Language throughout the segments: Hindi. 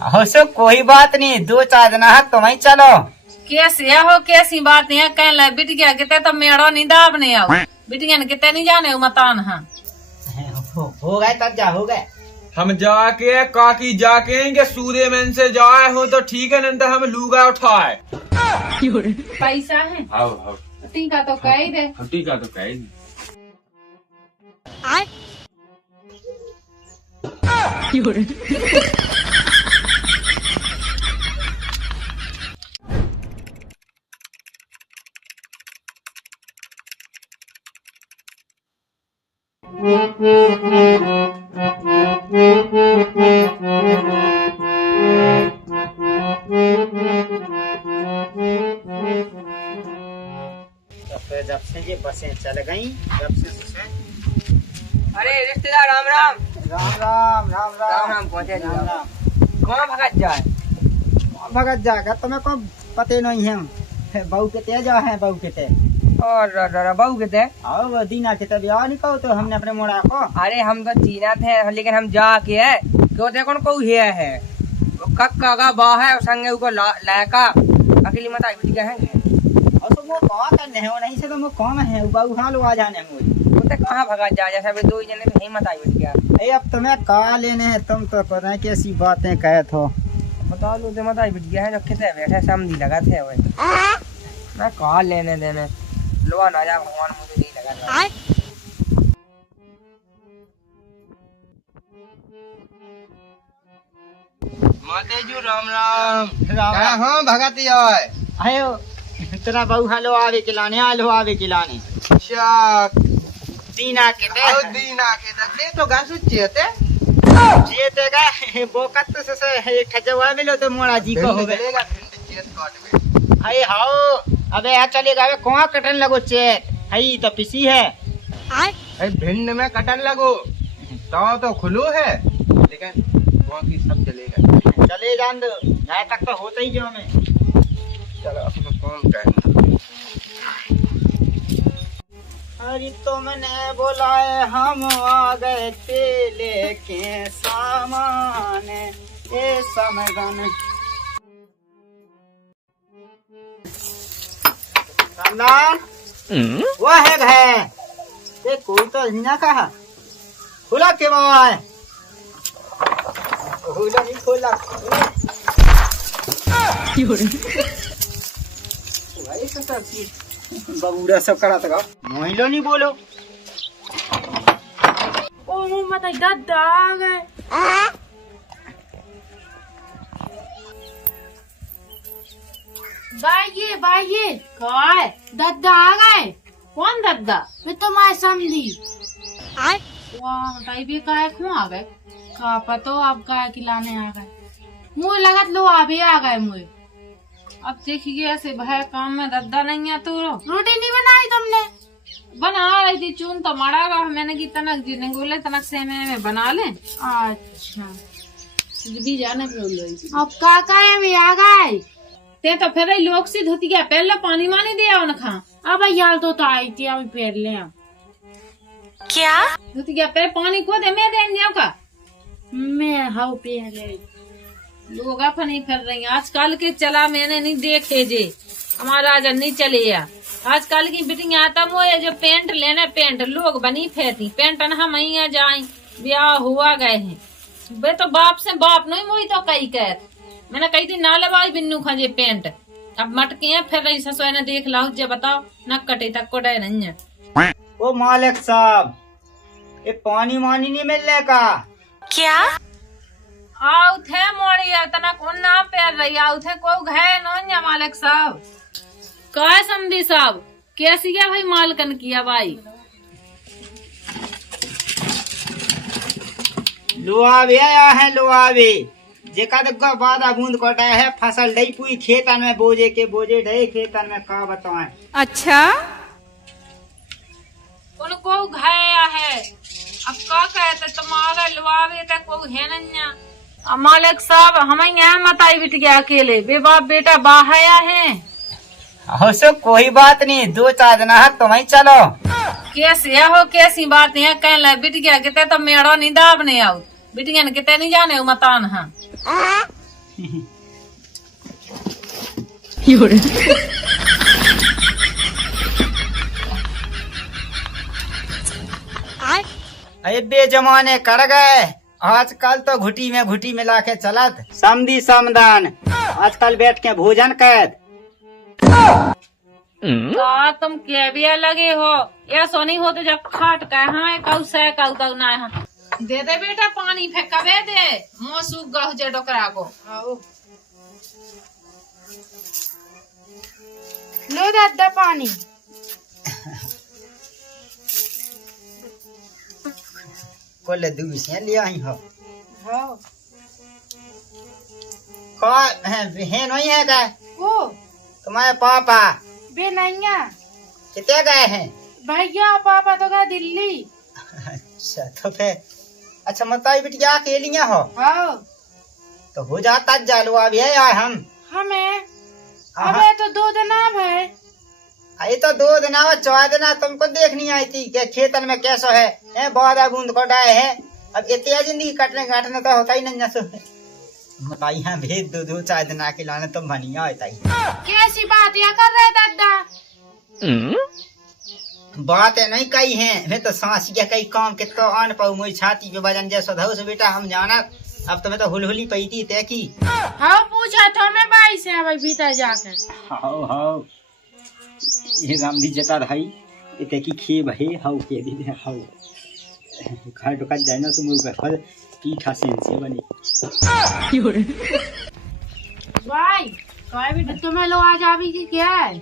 हो सो कोई बात नहीं, 2-4 दिन है तुम ही चलो। कैसे हो कैसी बात नहीं है कह ले बिटिया किते तो मेड़ो नहीं दाबने आओ बिटिया ने किते नहीं जाने मतान हाँ हो गए तब जा हो गए। हम जाके काकी जाके कि सूर्य में से जाए हो तो ठीक है, नहीं तो हम लूगा उठाए। पैसा है हाँ टीका तो कह ही दे। टीका तो कह ही जब से ये बसें चल गई जब से अरे रिश्तेदार राम राम राम राम राम राम राम पहुँचे राम राम। कौन भगत जाए भगत जाकर तुम्हें को पते नहीं है बहू के ते जा है बहू के ते और बहू के थे आओ वो दीना के तब यार नहीं कहो तो हमने अपने मोड़ा को। अरे हम तो चीना थे लेकिन हम जाके है क्यों थे कौन को है वो कक्का का बा है संगे को लायका अकेली मत आई है और तो वो कहा करने है वो नहीं से तो वो कौन है वो बहू हाल आ जाने मुझे तो कहाँ भगा जा जैसा भी 2 जने तो नहीं मत आई गया। ए अब तुम्हें कहा लेने हैं तुम तो पता है कैसी बातें कहे तो बता लो तो मत आई गया है रखे थे बैठे समझी लगा थे वो मैं कहा लेने देने लोहा ना जा भगवान मुझे नहीं लगा। माते जी राम राम राम राम। हाँ भगत आए आयो तेरा बहू हालो आवे खिलाने आलो आवे खिलाने दीना के ते दीना के दे तो गासु चेते ये तेगा बोकत से एक ठजवा मिलो तो मोड़ा जी को हो गए। हाय हाओ अबे आ चलेगा अबे कौन कटन लगो चेत हई तो पिसी है अरे भिंड में कटन लगो तो खुलो है लेकिन बाकी सब चलेगा। चले जान दो यहाँ तक तो होता ही जो हमें। चलो अपना कौन कहना अरे तुमने बुलाए हम आ गए थे लेके सामान ये समगन राम वो है घर ये कोई तो हिना कहा खुला के बाबा खोला नहीं खोला बबूरा सब करा था महिला नहीं बोलो ओ मत दादा आ गए बाइये काय दादा आ गए कौन दादा मैं तुम्हारे समझी वाह टाइबे काय क्यों आ गए का पतो आप काय खिलाने आ गए मुझे लगा लो अभी आ गए मुझे अब देखिए ऐसे भाई काम में दादा नहीं है तो रोटी नहीं बनाई तुमने बना रही थी चून तो मरागा मैंने की तनक जी ने बोले तनक से में बना ले। अच्छा भी जाने अब काका है भी आ गए ते तो फिर लोग सी धोती गया पहले पानी मानी दिया उन खा अब यार तो आई थी अभी पेड़ ले क्या धोती गया पहले पानी को दे मैं देंगे का मैं हाउ पेड़ लोग अपन नहीं कर रही आजकल के चला मैंने नहीं देखे जे हमारा आज नहीं चले या आजकल की बिटिया आता वो ये जो पेंट लेने पेंट लोग बनी फेरती पेंट हम जाए ब्याह हुआ गए हैं वे तो बाप से बाप नहीं मोई तो कई कहत मैंने कही थी ना लवाई बिन्नू खाजे पेंट अब मटके हैं फिर रही ससुर ने देख लाओ जे बताओ न कटे तक को डे नहीं है। ओ मालिक साहब ये पानी मानी नहीं मिलने का क्या आओ थे मोड़ी तना कौन ना पैर रही आओ थे को घे नो मालिक साहब काय समझी साहब कैसी क्या भाई मालकन किया भाई लुआवे आया है लुआवे जेका दग्गा बादा बूंद कोटा है फसल डई पुई खेतन में बोझे के बोझे डे खेतन में का बताएं। अच्छा उनको घाया है अब का कहते तुम्हारा लुआवे तक को है नन्या मालिक साहब हमें यहाँ मत आई बिट गया अकेले बे बाप बेटा बाहया है हो सो कोई बात नहीं 2-4 दिन है तुम ही चलो। कैसे हो कैसी बात है कह ले बिट गया किते तो मेड़ो नहीं दाबने आओ बिटिया ने किते नहीं जाने मतान हाँ अरे बेजमाने कर गए। आजकल तो घुटी में मिला के चलत समधी समदान। आजकल बैठ के भोजन कैद। का तुम केबिया लगे हो या सोनी हो तो जब खाट का हाँ कऊ से कऊ ना है। दे दे बेटा पानी फेंकवे दे मुँह सूख गह जे डोकरा को। लो दादा पानी। कोले दूसियां ले आई हो। हाँ है नहीं है क्या वो तुम्हारे पापा बे नैया कितने गए हैं? भैया पापा तो गए दिल्ली। अच्छा तो फिर अच्छा बताइए बिटिया अकेलियां हो हाँ तो हो जाता जालू अभी है यार हम हमें अबे तो 2 दिन अब है। ये तो 2 दिन आवा 4 दिन तुमको देखनी आई थी कि खेतन में कैसा है बहुत बूंद को डाए है। अब इतनी जिंदगी काटने तो होता ही नहीं सो बताइए हाँ भेज 2-4 दिन आके लाने तो बनिया होता ही। कैसी बात या कर रहे दादा? बात नहीं कही है मैं तो सांस या कई काम के तो आन पाऊ मोई छाती पे वजन जैसा धो से बेटा हम जाना। अब तुम्हें तो हुलहुली पई थी तय की। हाँ पूछा था मैं भाई से अब भीतर जाकर। हाउ ये रामदी जता भाई इते की खे भई हाउ के दी हाउ खा टका जाना तो मुझे फल पीठा से बनी। भाई काय बेटा तुम्हें लो आज आवी की क्या है?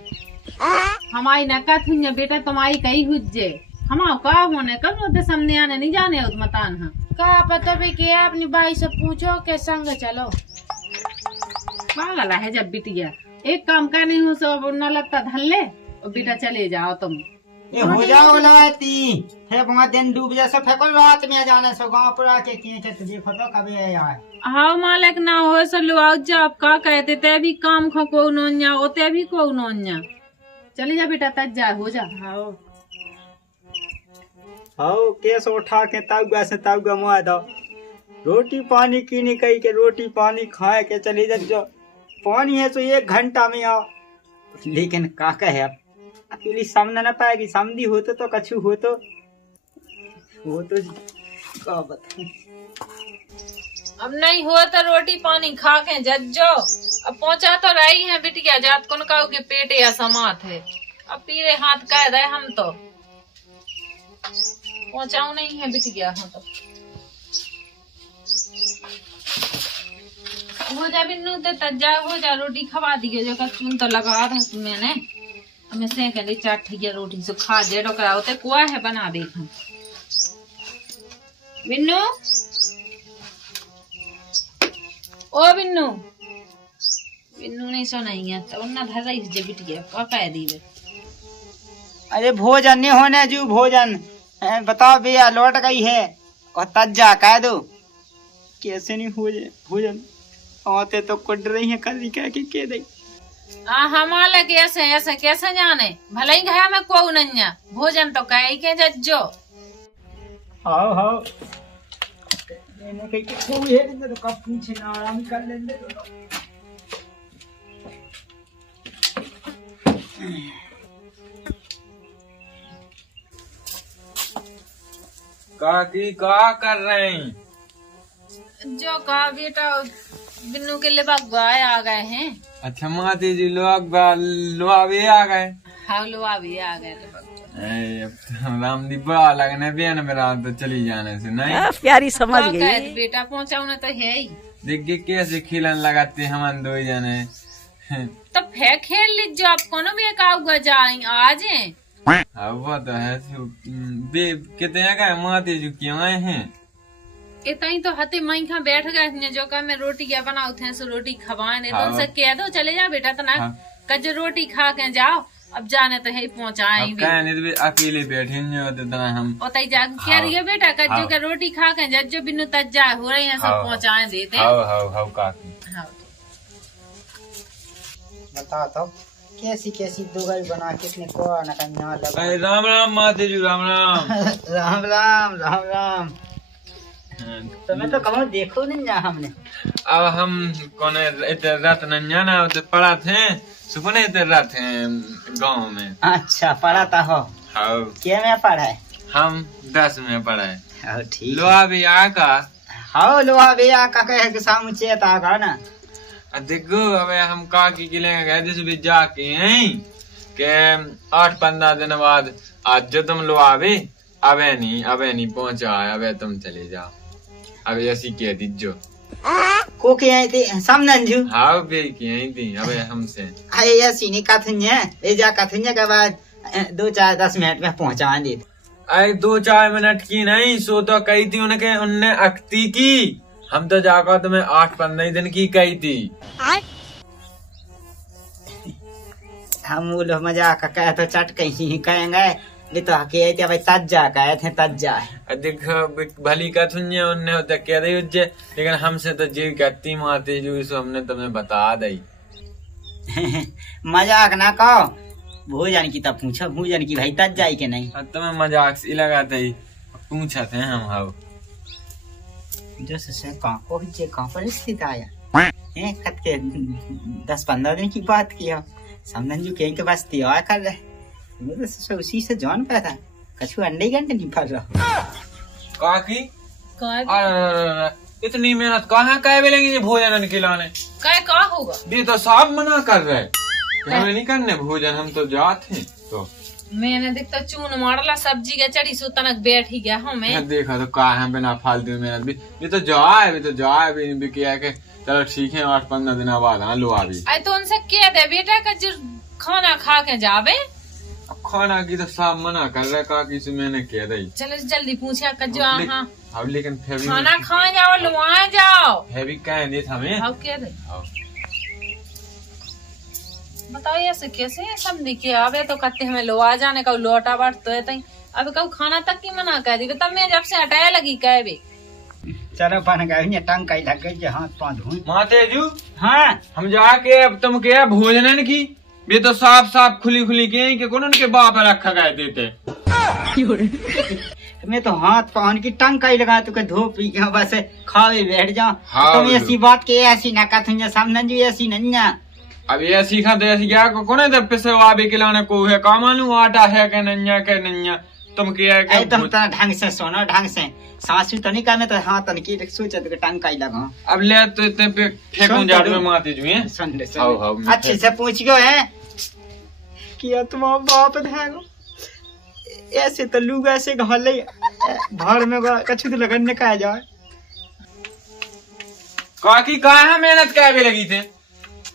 हमारी नका थी बेटा तुम्हारी कहीं हुज्जे हमारा का होने कब होते सामने आने नहीं जाने उस मतान हाँ का पता भी क्या अपनी भाई से पूछो के संग चलो। पागल है जब बिटिया एक काम का नहीं हो सब न लगता धल्ले और बेटा चले जाओ तुम। ये हो जाओ लाती है 5 दिन डूब जैसे फेंको रात में जाने सो गांव पूरा के किए तो देखो तो कभी है यार। हाँ मालिक ना हो सो लो जा आप का कहते ते भी काम खो को नोन्या ओते भी को नोन्या चले जा बेटा तज जा हो जा। हाउ केस उठा के ताउगा से ताउगा मुआ दो रोटी पानी की नहीं कही के रोटी पानी खाए के चले जाओ। पानी है तो 1 घंटा में आओ लेकिन काका है अकेली सामने न पाएगी समधी होते तो कछु हो तो का बताऊं। अब नहीं हुआ तो रोटी पानी खा के जज्जो। अब पहुंचा तो रही है बिटिया जात कौन काऊ के पेट या समात है। अब पीरे हाथ कह रहे हम तो पहुंचाऊ नहीं है बिटिया। हाँ तो हो जा बिन्नू ते तज्जा हो जा रोटी खवा दिए जो का चून तो लगा था मैंने हमें से कहली चाट ठिया रोटी से खा जे डोकरा होते कुआ है बना देख बिन्नू ओ बिन्नू बिन्नू नहीं सो नहीं है तो ना धर रही जे बिटिया का कह दी वे। अरे भोजन नहीं होने जू भोजन बताओ भैया लौट गई है और तज्जा कह दो कैसे नहीं हो जाए भोजन आते तो कुट रही है कल कह के दे। हमारे कैसे ऐसे कैसे जाने भले ही घर में को नहीं भोजन तो कह के जज्जो। हाउ मैंने कही के को है तो कब पीछे ना आराम कर लेंगे काकी का कर रहे हैं? जो कहा बेटा बिन्नू के लिए गाय आ गए हैं। अच्छा माती जी लोग लोआवे आ गए। हाँ लोआ भी आ गए रामदी बड़ा लगने बेन मेरा तो चली जाने से नहीं प्यारी समझ गई। बेटा पहुंचाऊना तो है ही देखिए कैसे खिलन लगाते हम 2 जने। तो फिर खेल लीजिए आप कोनो भी एक जाए आज वो तो है कितने का माती जी क्यों आए हैं इतनी तो हते मई खा बैठ गए जो का मैं रोटी क्या बनाऊ थे सो रोटी खवाए नहीं तो उनसे कह दो चले जा बेटा तो ना कज रोटी खा के जाओ अब जाने तो है पहुँचाए भी अकेले बैठे तो हम उतई जा कह रही है बेटा कज्जो के रोटी खा के जज्जो बिन्नू तज्जा हो रही है सब पहुँचाए देते। बता तो कैसी दुगाई बना कितने को ना कन्या लगा। राम राम माते जी राम राम राम राम राम राम तुम्हें तो कहो देखो नहीं जा हमने। अब हम कौन रात नंजाना तो पड़ा थे सुपने रात गाँव में। अच्छा पढ़ा था हो? हाँ क्या में पढ़ा है? हम 10 में पढ़ा है। हाँ ठीक लोहा भी आका हाँ लोहा भैया का कहे के सामने था ना। देखो अब हम का की गए जिस भी जाके हैं के 8-15 दिन बाद आज जो तुम लोग अबे नहीं पहुंचा है, अबे तुम चले जाओ। अब ऐसी कह दीजो को के आई थी समझू। हाँ बे की आई थी अबे हमसे। अरे ये सीनी का थन्या ले जा का थन्या के बाद 2-4-10 मिनट में पहुंचा दे। अरे 2-4 मिनट की नहीं सो तो कही थी उनके उनने अख्ती की। हम तो जाकर तुम्हें 8-15 दिन की कही थी। हम वो लोग मजाक का कहे तो चट कहीं कहेंगे ये तो हके थे भाई तज्जा कहे थे तज्जा। देख भली का थुन्या उनने होता कह रही उज्जे, लेकिन हमसे तो जी कहती माती जो इस हमने तुम्हें बता दी। मजाक ना कहो भोजन की तब पूछो भोजन की भाई तज्जा ही के नहीं। तुम्हें मजाक से लगाते ही पूछा थे हम। हाँ जो से कहाँ को जे कहाँ पर स्थित आया हैं कत के 10-15 दिन की बात की हो समझन जो कहीं के बस त्योहार कर रहे मुझे तो उसी से जान पाया था कछु अंडे घंटे नहीं फल रहा काकी। इतनी मेहनत कहाँ काय मिलेंगी ये भोजन खिलाने का होगा? ये तो साफ मना कर रहे कि हमें नहीं करने भोजन, हम तो जाते तो मैंने देखता चून मारला सब्जी के चढ़ी सो तनक बैठ ही गया हमें। देखा तो का है बिना फालतू मेहनत भी ये तो जाए भी किया के चलो ठीक है 8-15 दिन बाद हाँ लो अभी। अरे तो उनसे कह दे बेटा का जो खाना खा के जावे। अब खाना की तो साफ मना कर रहा काकी से मैंने कह दी। चलो जल्दी पूछा कजो हाँ अब लेकिन फिर भी खाना खा जाओ लुआ जाओ हैवी कह दे हमें। अब कह दे बताओ ऐसे कैसे समझी के आवे तो कहते हमें लो आ जाने का लौटा बाट तो है तई अब कब खाना तक की मना कर दी तब मैं जब से हटाया लगी कह भी चलो बन गए टंग कई लग गई हाथ पाँव धोई। मातेजू हाँ हम जाके अब तुम क्या भोजन की ये तो साफ खुली के कौन उनके बाप रखा गए देते। मैं तो हाथ पाँव की टंग कई लगा तो धो पी के बस खावे बैठ जाओ। हाँ, तुम ऐसी बात के ऐसी ना कथुंजा समझन जी ऐसी नन्या अब ये सीखा तो ऐसी क्या कौन है पिसे वाबे खिलाने को है का मालूम आटा है के नन्या तुम क्या तुम तो ढंग से सोनो ढंग से सासू तो नहीं करने तो हाँ तन की सोचे तो टंग कई लगा। अब ले तो इतने पे फेंकूं झाड़ू में माते जो है सुन हाउ अच्छे से पूछ गयो है कि तुम्हारा बाप धागो ऐसे तो लोग ऐसे घर ले भर में कछु तो लगन का जाए काकी कहा मेहनत क्या भी लगी थे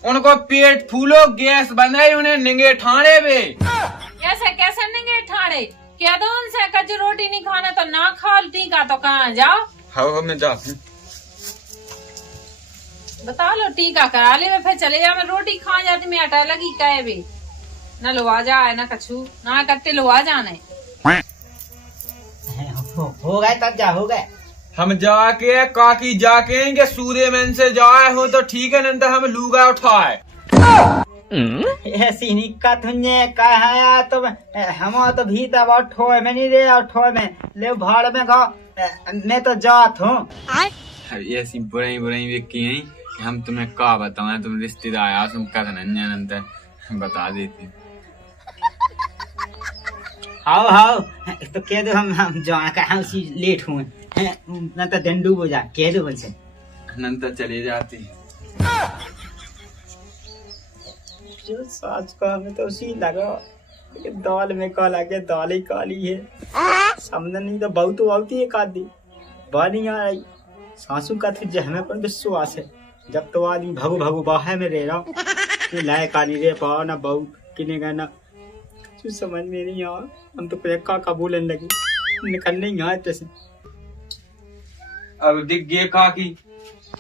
उनको पेट फूलो गैस बनाई उन्हें निंगे ठाणे बे कैसे निंगे ठाणे क्या दो उनसे कच्ची रोटी नहीं खाना तो ना खालती का तो कहाँ जाओ। हाँ मैं जाती बता लो टीका करा ले फिर चले जा मैं रोटी खा जाती मैं अटा लगी कहे भी न लो आ जाए न कछु ना करते लो आ जाने हो गए तब जा हो गए हम जाके काकी जाके के सूर्य में से जाए हो तो ठीक है नहीं तो हम लूगा उठाए ऐसी निका तुझे कहा तो हम तो भी तब ठोए में नहीं रे और ठोए में ले भाड़ में गाओ मैं तो जात हूँ। ऐसी बुराई भी की हैं कि हम तुम्हें का बताएं तुम रिश्तेदार आओ तुम कद नहीं बता देती। हाउ तो कह दो हम जो कहा उसी लेट हुए न तो दिन डूब हो जा कह दो उनसे नंतर चली जाती जो साच का हमें तो उसी लगा दाल में काला के दाल ही काली है समझ नहीं तो बहुत आवती है कादी बानी आ रही सासू का थी हमें पर विश्वास है जब तो आदमी भगु बाहर में रह रहा लाए काली रे पाओ ना बहू किने का ना कुछ समझ में नहीं आ हम तो का बोलने लगे निकलने ही यहाँ जैसे अब दिख गए काकी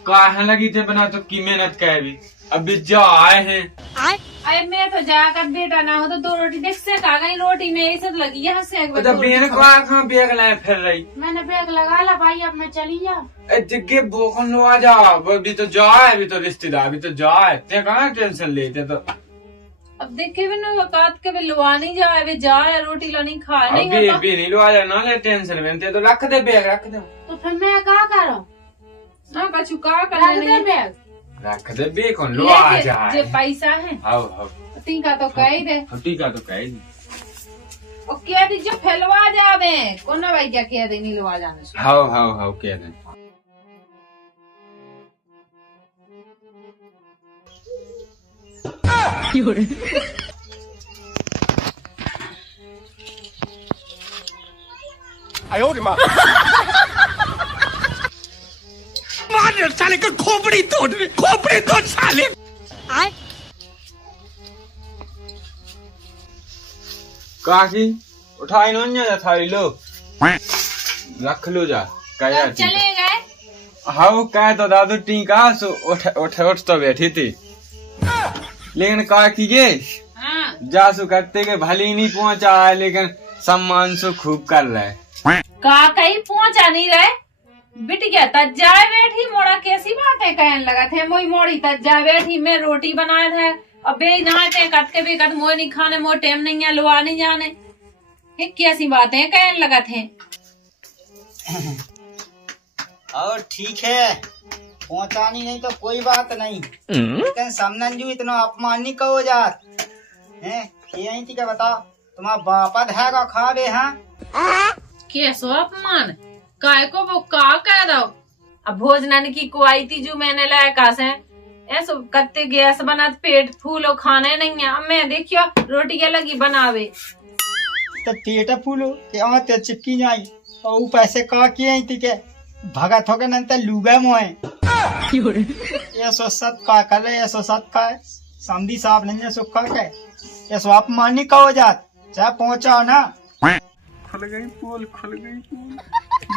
कहा लगी थे बना तो की मेहनत कह भी अभी जा आए हैं। अरे मैं तो जाकर बेटा ना हो तो 2 रोटी देख से खा गई रोटी में ऐसे तो लगी यहाँ से कहाँ बैग लाए फिर रही मैंने बैग लगा ला भाई अब मैं चली जा जिग्गे बोखन लो आ जा अभी तो जाए अभी तो रिश्तेदार अभी तो जाए ते कहाँ टेंशन लेते तो अब देखे भी ना वकात के भी लुआ नहीं जाए वे जाए रोटी लानी खा नहीं अभी होता भी नहीं लो आ ना ले टेंशन में ते तो रख दे बैग रख दे तो फिर मैं क्या करूं? ना कछु का रख करने दे नहीं बैग। रख दे बे कौन लो आ लेके जाए जे पैसा है हाउ हाउ ती का तो कह ही दे हट्टी का तो कहे और कह दी जो फैलवा जावे कौन भाई क्या कह दे नहीं लुआ जाने से हाउ हाउ हाउ कह दे काकी उठाई नो जा थारी लो रख लो जा कह कब चले गए हाउ कह तो दादू टीका सो उठ उठ उठ तो बैठी थी लेकिन काकी ये हाँ जासू करते के भली नहीं पहुंचा है लेकिन सम्मान सो खूब कर रहा है का कहीं पहुंचा नहीं रहे बिट गया तज्जाए बैठी मोड़ा कैसी बात है कहने लगा थे मोई मोड़ी तज्जाए बैठी मैं रोटी बनाए थे अब बे नहाए थे कट के भी कट मोई नहीं खाने मोई टेम नहीं है लुआ नहीं जाने ये कैसी बातें कहने लगा थे और ठीक है, पहुंचानी नहीं तो कोई बात नहीं, लेकिन समनंजू इतना अपमान नहीं कहो जात है। यही थी क्या बताओ, तुम्हारा बापा धागा खावे हाँ कैसो अपमान काय को वो का कह दो अब भोजनन की कुआई थी जो मैंने लाया कासे ऐसो कत्ते गैस बनत पेट फूलो खाने नहीं है अब मैं देखियो रोटी के लगी बनावे तो पेट फूलो के ते चिपकी जाई और ऊ पैसे का किए थी के भगत हो के नंतर लूगा मोए ये सो सत का कर ये सो सत का समधी साहब नहीं सो का के ये सो अपमान नहीं कहो जात चाहे पहुंचाओ ना। खुल गई पोल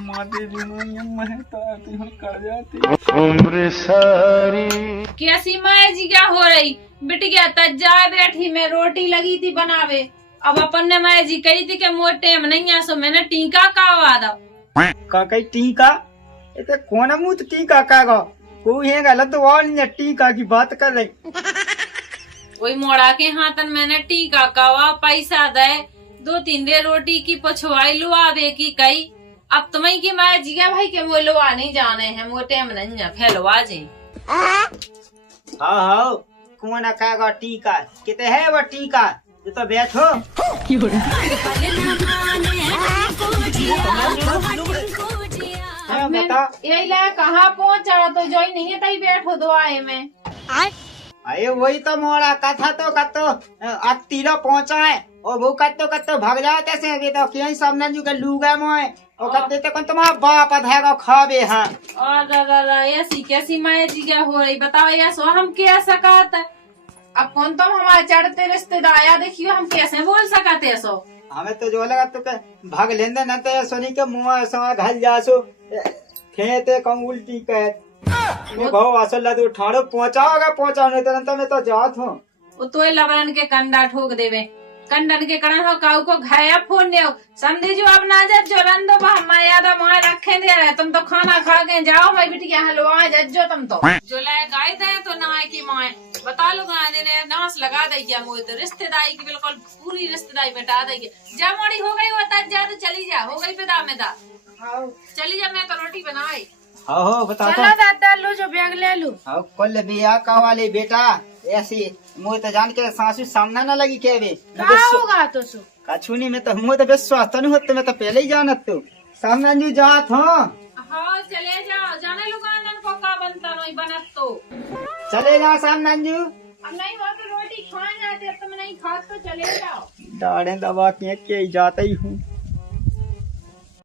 माते जुनून महता तुम कर जाती उम्र सारी कैसी माए जी क्या हो रही बिट गया तज्जाए बैठी मैं रोटी लगी थी बनावे अब अपन ने माए जी कही थी कि मोर टेम नहीं है सो मैंने टीका का वादा का कई टीका ये तो कौन मुँह टीका का गो कोई है गलत तो और नहीं टीका की बात कर रही वही मोड़ा के हाथन मैंने टीका कावा पैसा दे 2-3 दे रोटी की पछवाई लुआवे की कई अब तुम्हें की माए जी क्या भाई के वो लुआ नहीं जाने हैं वो टेम नहीं है फैलवा जी हाँ कौन कहेगा टीका कितने है वो टीका ये तो बैठो बता यही ला कहाँ पहुँचा तो जो ही नहीं है तई बैठो दुआए में अरे वही तो मोड़ा कथा तो कतो अब तीलो पहुंचा है और वो कतो भाग जाते से अभी तो कहीं सब नंजू के लूगा मोए और कते तो कौन तुम्हारा बाप अधेगा खावे हाँ और ऐसी कैसी माए जी क्या हो रही बताओ ये सो हम क्या सकते अब कौन तुम हमारे चढ़ते रिश्तेदार देखियो हम कैसे बोल सकते सो हमें तो जो लगा तो के भाग लेंदे न तो सोनी के मुँह सवा घल जासो खेते कम उल्टी कह मैं भाव असल लदू ठाड़ो पहुंचाओगा पहुंचाने तो मैं तो जात हूँ वो तो लवरन के कंडा ठोक देवे कंडन के कड़न हो काऊ को घाया फोन दे समझे जो अब ना जज जो रंदो हमारे याद वहाँ रखे दे रहे तुम तो खाना खा के जाओ भाई बिटिया हलवा जज्जो तुम तो जो लाए गाय दे तो ना की माए बता लो गाय देने नाश लगा देगी मोए तो रिश्तेदारी की बिल्कुल पूरी रिश्तेदारी मिटा देगी जा मोड़ी हो गई वो तज जा तो चली जा हो गई पिता में चली जा मैं तो रोटी बनाई हो बता चलो दादा लो जो बैग ले लूं। हाँ कल बिया का वाली बेटा ऐसी मुँह तो जान के सासू सामना न लगी के वे क्या होगा तो सु कछुनी में तो मुँह तो विश्वास नहीं होते मैं तो पहले ही जानत तू सामना जी जात हो हाँ चले जाओ जाने लो गांधन को का बनता नहीं बनत तो चले जा सामना जी अब नहीं हो तो रोटी खा जाते तुम नहीं खा तो चले जाओ दाड़े दबा के जाते ही हूँ